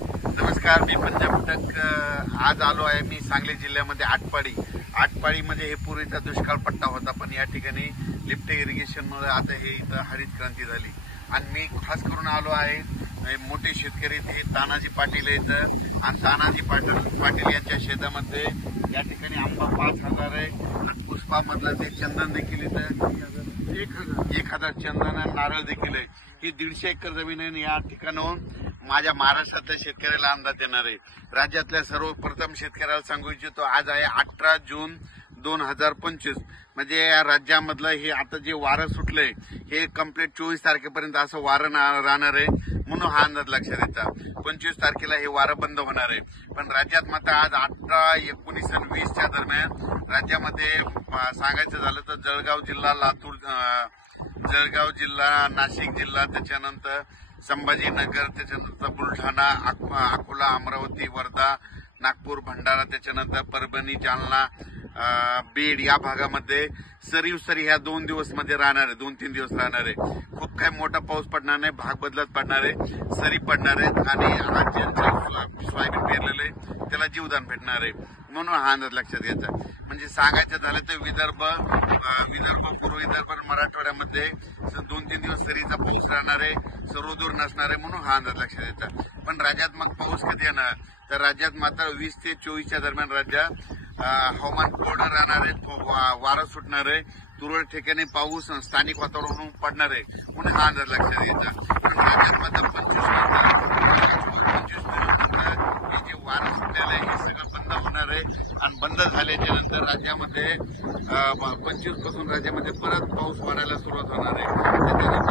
नमस्कार, मी पंजाबटक आज आलो आहे मी सांगली जिल्ह्यामध्ये आटपाडीमध्ये हे पूर्वीचा दुष्काळ पट्टा होता, पण या ठिकाणी लिफ्ट इरिगेशनमुळे आता हे इथं हरित क्रांती झाली आणि मी खास करून आलो आहे मोठे शेतकरी ते तानाजी पाटील आहेत आणि तानाजी पाटील यांच्या शेतामध्ये या ठिकाणी आंबा 5,000 आहे आणि पुष्पामधला ते चंदन देखील इथं 1,000 चंदन आणि नारळ देखील आहे। ही 150 एकर जमीन आहे। या ठिकाणाहून माझ्या महाराष्ट्रातल्या शेतकऱ्याला अंदाज देणार आहे। राज्यातल्या सर्वप्रथम शेतकऱ्याला सांगू इच्छितो, आज आहे 18 जून 2025, म्हणजे या राज्यामधलं हे आता जे वारं सुटलंय हे कंप्लीट 24 तारखेपर्यंत असं वारं राहणार आहे, म्हणून हा अंदाज लक्षात येता। 25 तारखेला हे वारं बंद होणार आहे। पण राज्यात मात्र आज 18, 19 आणि 20च्या दरम्यान राज्यामध्ये सांगायचं झालं तर जळगाव जिल्हा, लातूर, जळगाव जिल्हा, नाशिक जिल्हा, त्याच्यानंतर संभाजीनगर, त्याच्यानंतर बुलढाणा, अकोला, अमरावती, वर्धा, नागपूर, भंडारा, त्याच्यानंतर परभणी, जालना, बीड या भागामध्ये सरी ह्या 2 दिवस मध्ये राहणार आहे, 2-3 दिवस राहणार आहे। खूप काही मोठा पाऊस पडणार नाही, भाग बदलत पडणार आहे, सरी पडणार आहेत आणि सोयाबीन पेरलेले त्याला जीवदान भेटणार आहे, म्हणून हा अंदाज लक्षात घ्यायचा। म्हणजे सांगायचं झालं तर विदर्भ, पूर्व विदर्भ, मराठवाड्यामध्ये 2-3 दिवस सरीचा पाऊस राहणार आहे, सर्वदूर नसणार आहे, म्हणून हा अंदाज लक्षात घ्यायचा। पण राज्यात मग पाऊस कधी येणार तर राज्यात मात्र 20 ते 24च्या दरम्यान राज्यात हवामान कोरडं राहणार आहे, वारं सुटणार आहे, तुरळक ठिकाणी पाऊस स्थानिक वातावरण पडणार आहे, म्हणून हा अंदाज लक्षात घ्यायचा। पण राज्यात मात्र 25 नंतर हे जे वारं सुटलेलं आहे हे सगळं बंद होणार आहे आणि बंद झाल्याच्या नंतर राज्यामध्ये 25 पासून राज्यामध्ये परत पाऊस पडायला सुरुवात होणार आहे।